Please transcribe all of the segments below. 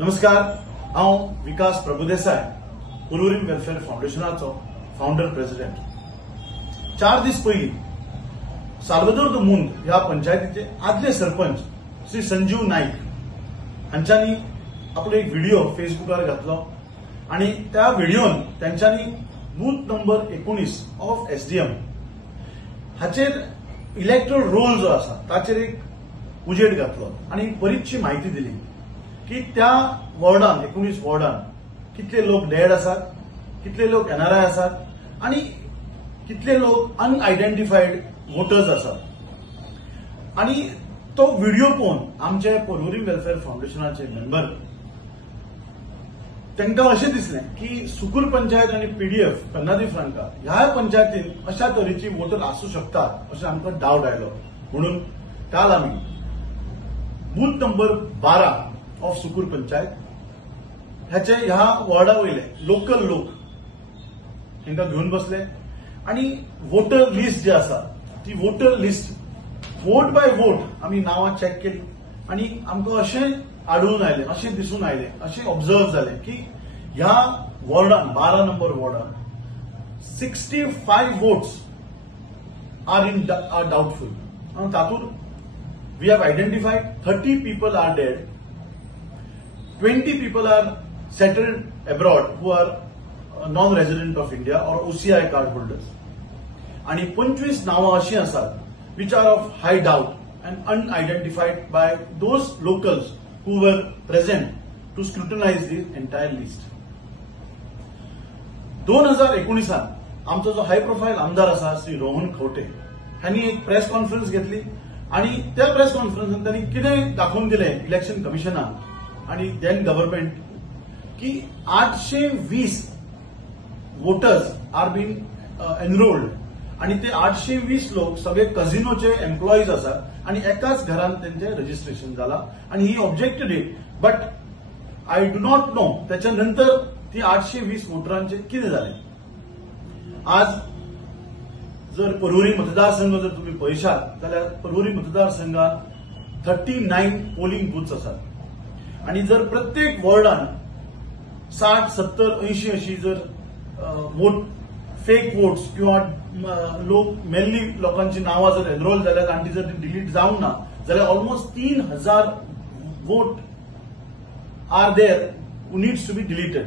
नमस्कार, हांव विकास प्रभुदेसाय, पर्वरी वेलफेअर फाउंडेशनाचो फाउंडर प्रेसिडेंट। 4 दीस पयलीं साल्वादोर द मुंद ह्या पंचायतीचे आदले सरपंच श्री संजीव नाईक हांच्यांनी आपलो एक व्हिडिओ फेसबुकार घातलो आणि त्या व्हिडिओन त्यांच्यानी बूथ नंबर 19 ऑफ एसडीएम हाचेर इलेक्टोरल रोल जो आसा ताचेर एक उजेड घातलो आणि बरीचशी माहिती दिली की त्या वॉर्डान 19 वॉर्डान कितले लोक डेड आसात, कितले लोक एनआरआय आसात आणि कितले लोक अनआयडेंटिफाईड वोटर्स आसात। आणि तो व्हिडिओ पळोवन आमचे पर्वरी वेलफेअर फाउंडेशनाचे मेंबर तांकां अशें दिसलें की सुकूर पंचायत आणि पीडीएफ कन्नादी फ्रांका ह्या पंचायतीन अशा तरेची वोटर आसूं शकतात अशें आमकां डावट आयलो। म्हणून काल आमी booth number 12 of Sukkur panchayat ह्या वॉर्डा वयले लोकल लोक तांकां घेवन बसले आणि वोटर लिस्ट जी आसा ती voter list vote by vote आमी नावां चेक केली आणि आमकां अशें आढळून आयलें, अशें दिसून आयलें, अशें ऑब्झर्व जालें की ह्या वॉर्डान 12 नंबर वॉर्डान 65 वोट्स आर डाउटफुल। तातूंत we have identified 30 people are dead, 20 people are settled abroad who are non-resident of India or OCI card holders, आणि 25 नावां अशी आसात which are of high doubt and unidentified by those locals who were present to scrutinize the entire list. 2019 आमचो जो high profile आमदार आसा श्री रोहन खवटे हांणी एक प्रेस कॉन्फरन्स घेतली आणि त्या प्रेस कॉन्फरन्सात त्यांनी कितें दाखवून दिलें इलेक्शन कमिशनाक आणि देन गव्हर्नमेंट की 820 वोटर्स आर बीन एनरोल्ड आणि ते 820 लोक सगळे कझिनोचे एम्प्लॉईज आसात आणि एकाच घरान त्यांचे रजिस्ट्रेशन जाला आणि he objected it, but I do not know त्याच्या नंतर ती 820 वोटरांचे कितें जालें। आज जर पर्वरी मतदारसंघ जर तुम्ही पळयशात जाल्यार पर्वरी मतदारसंघात 39 पोलिंग बूथ्स आसात आणि जर प्रत्येक वॉर्डान 60, 70, 80 अशी जर वोट फेक वोट्स किंवा लोक मेनली लोकांची नावां जर एनरोल जाल्यात आणि ती जर डिलीट जावंक ना जाल्यार almost 3000 vote are there who needs to be deleted.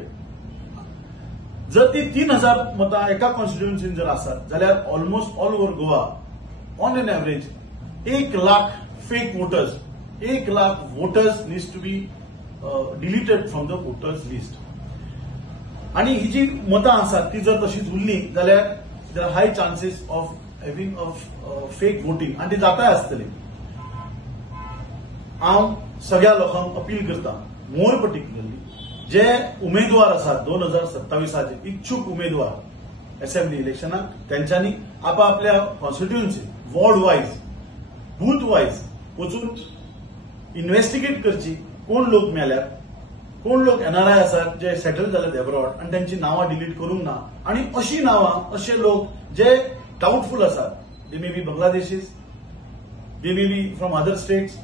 जर ती 3000 मतां एका कॉन्स्टिट्युएन्सीन जर आसात जाल्यार almost all over Goa on an average 1 lakh fake voters, 1 lakh voters needs to be deleted from the voters list. आणि ही जी मतां आसात ती जर तशीच उरली जाल्यार there are high chances of having of fake voting आणि ती जाताय आसतली। हांव सगळ्या लोकांक अपील करता, मोर पर्टिक्युलरली जे उमेदवार आसात 2027चे इच्छुक उमेदवार असेंब्ली इलेक्शनाक त्यांच्यानी आपापल्या constituency ward wise booth wise वचून इन्व्हेस्टिगेट करची कोण लोक मेल्यात, कोण लोक एनआरआय आसात जे सेटल जाल्यात एब्रॉड आणि त्यांची नावां डिलीट करूंक ना आणि अशी नावां असे लोक जे डाउटफुल आसात, they may be Bangladeshis, they may be from other states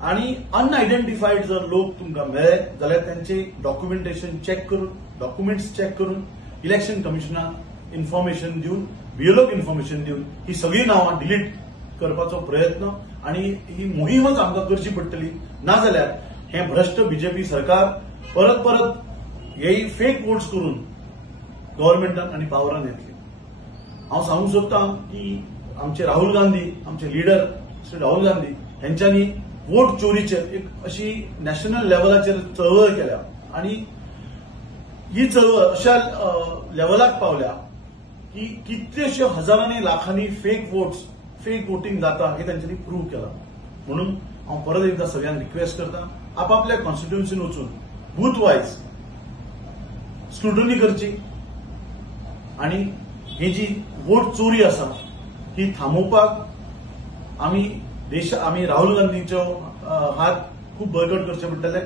आणि अनआयडेंटिफाईड जर लोक तुमकां मेळ्ळे जाल्यार त्यांचे डॉक्युमेंटेशन चेक करून, डॉक्युमेंट्स चेक करून इलेक्शन कमिशनाक इन्फॉर्मेशन दिवन, बीएलओक इन्फॉर्मेशन दिवन ही सगळी नावां डिलीट करपाचो प्रयत्न आणि ही मोहीमच आमकां करची पडटली। नाजाल्यार हे भ्रष्ट बीजेपी सरकार परत परत हे फेक वोट्स करून गव्हर्नमेंटान आणि पावरान येतले। हांव सांगूंक सोदतां की आमचे राहुल गांधी, आमचे लिडर श्री राहुल गांधी यांच्यानी वोट चोरीचेर एक अशी नॅशनल लेवलाचेर चळवळ केल्या आणि ही चळवळ अशा लेवलाक पावल्या की कितलेशे हजारांनी लाखांनी फेक वोट्स, फेक वोटिंग जाता हे त्यांच्यानी प्रूव्ह केला। म्हणून हांव परत एकदा सगळ्यांक रिक्वेस्ट करता, आपापल्या कॉन्स्टिट्युएन्सीन वचून बूथ वायज स्क्रुटनी करची आणि ही जी वोट चोरी आसा ही थांबोवपाक आमी राहुल गांधींचो हात खूप बळकट करचे पडटले।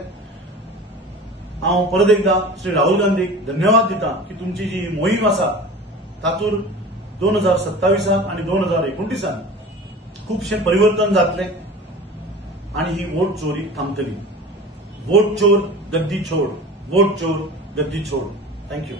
हांव परत एकदा श्री राहुल गांधीक धन्यवाद दिता की तुमची जी मोहीम आसा तातूंत 2027 आणि 2029 खूपशे परिवर्तन जातले आणि ही वोट चोरी थांबतली। वोट चोर गद्दी छोड, वोट चोर गद्दी छोड. थँक्यू.